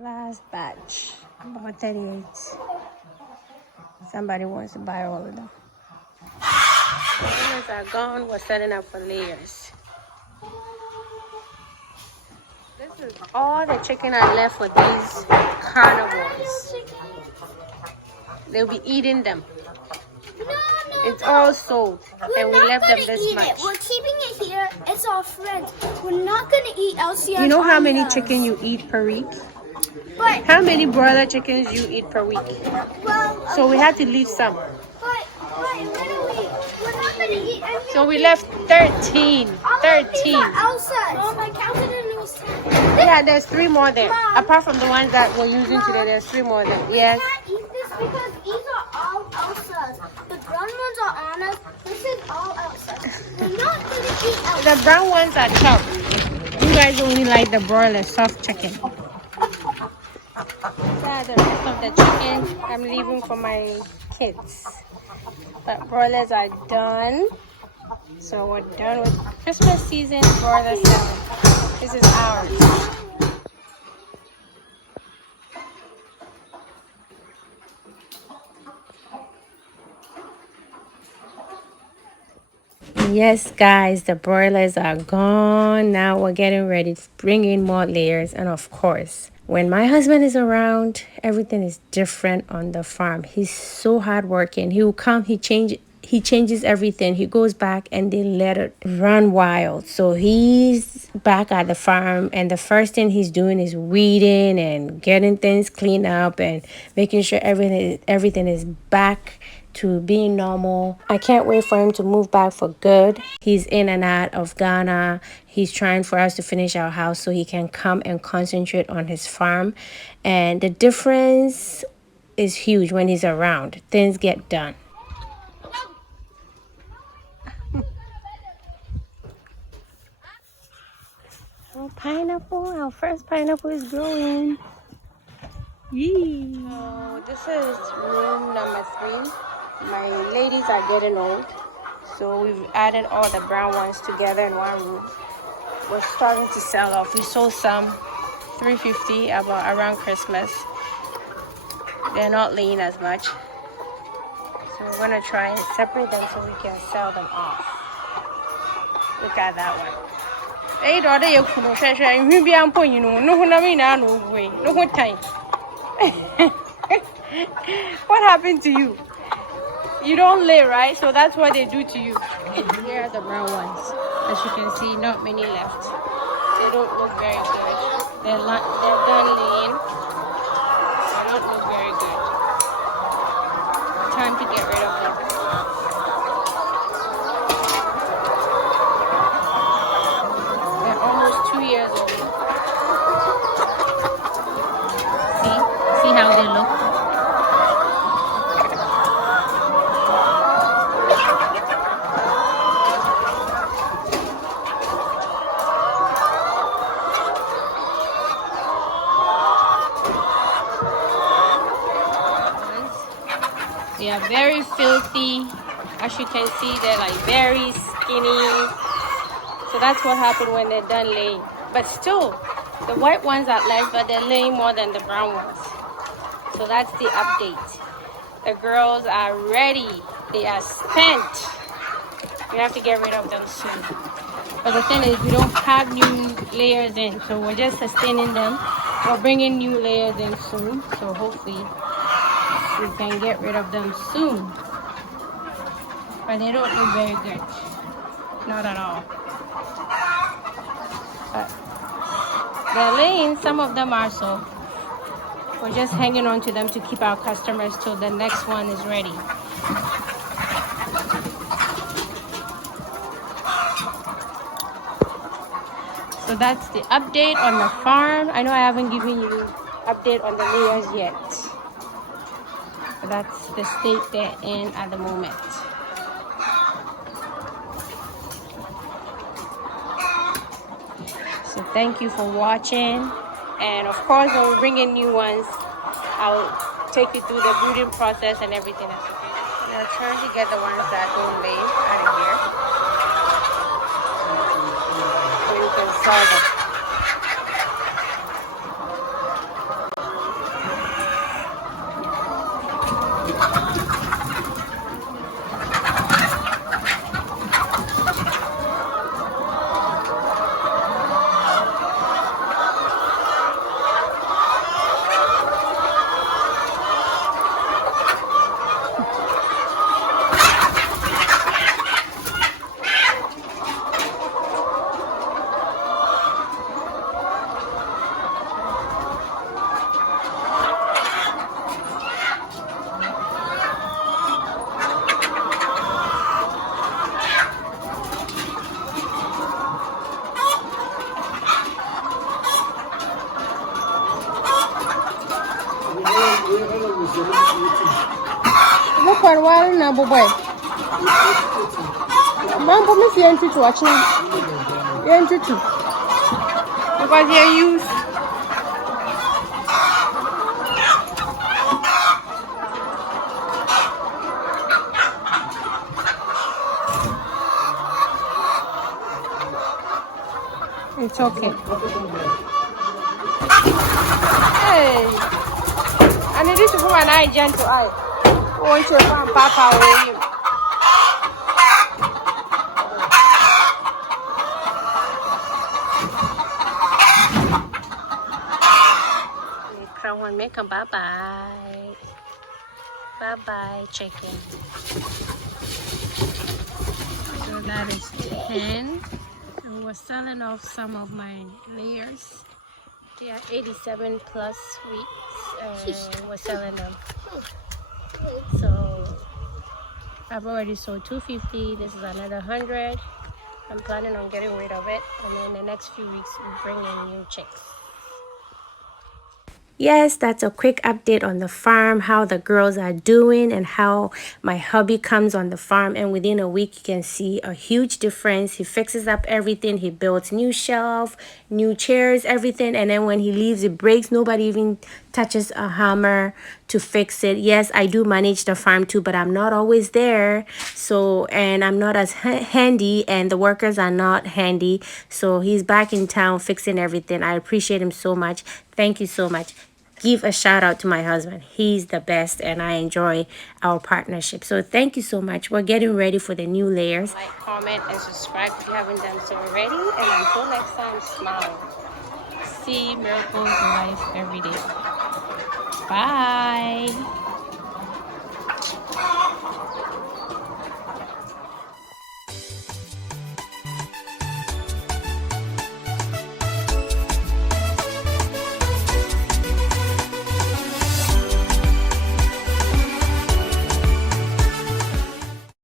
Last batch, about 38. Somebody wants to buy all of them. Layers are gone. We're setting up for layers. This is all the chicken I left for these carnivores. They'll be eating them. It's all sold, and we left them this much. We're keeping it here. It's our friends. We're not gonna eat Elsie. You know how many chicken you eat per week? But how many broiler chickens you eat per week? well, So we had to leave some. But literally, we're not gonna eat. So we left 13. 13. Elsa. Mom, I counted and it was 10. Yeah, there's 3 more there. Mom. Apart from the ones that we're using today, there's 3 more there. Yes. We can't eat this because these are all Elsas. The brown ones are Anna's. This is all Elsa's. We're not gonna eat Elsa. The brown ones are chopped. You guys only like the broiler soft chicken. Yeah, the rest of the chicken I'm leaving for my kids. But broilers are done. So we're done with Christmas season broiler selling. This is ours. Yes, guys, the broilers are gone. Now we're getting ready to bring in more layers. And of course, when my husband is around, everything is different on the farm. He's so hardworking. He will come, he changes everything. He goes back and they let it run wild. So he's back at the farm, and the first thing he's doing is weeding and getting things cleaned up and making sure everything is back to being normal. I can't wait for him to move back for good. He's in and out of Ghana. He's trying for us to finish our house so he can come and concentrate on his farm. And the difference is huge when he's around. Things get done. Oh, pineapple. Our first pineapple is growing. Yee. So this is room number 3. My ladies are getting old, so we've added all the brown ones together in one room. We're starting to sell off. We sold some $3.50 about around Christmas. They're not laying as much, so we're gonna try and separate them so we can sell them off. Look at that one. Hey, daughter, you couldn't say you be on point, you know. No, no way, no time. What happened to you? You don't lay, right? So that's what they do to you. Here are the brown ones. As you can see, not many left. They don't look very good. They're done laying. They don't look very good. Time to get rid of them. They're almost 2 years old. See how they look? They are very filthy. As you can see, they're like very skinny. So that's what happened when they're done laying. But still, the white ones are less, but they're laying more than the brown ones. So that's the update. The girls are ready. They are spent. We have to get rid of them soon. But the thing is, we don't have new layers in, so we're just sustaining them. We're bringing new layers in soon, so hopefully we can get rid of them soon. But they don't look very good. Not at all. But they're laying. Some of them are, so we're just hanging on to them to keep our customers till the next one is ready. So that's the update on the farm. I know I haven't given you update on the layers yet. But that's the state they're in at the moment. So thank you for watching. And of course, when we bring in new ones, I'll take you through the brooding process and everything else. Okay, I'm gonna try to get the ones that don't lay out of here, so you can sell them. Look for a while now, boy. Mambo, miss you entry to watching. You entry to. Because you're used. It's okay. Hey, I need this to put an eye gentle eye. Want you to find Papa or him. Crown make a bye bye. Bye bye, chicken. So that is 10. And we're selling off some of my layers. They are 87 plus weeks, and we're selling them. So I've already sold 250. This is another 100. I'm planning on getting rid of it, and then the next few weeks we'll bring in new chicks. Yes, that's a quick update on the farm, how the girls are doing, and how my hubby comes on the farm, and within a week you can see a huge difference. He fixes up everything. He builds new shelf, new chairs, everything, and then when he leaves it breaks. Nobody even touches a hammer to fix it. Yes, I do manage the farm too, but I'm not always there, so, and I'm not as handy, and the workers are not handy. So he's back in town fixing everything. I appreciate him so much. Thank you so much. Give a shout out to my husband. He's the best, and I enjoy our partnership. So thank you so much. We're getting ready for the new layers. Like, comment, and subscribe if you haven't done so already. And until next time, smile. See miracles in life every day. Bye.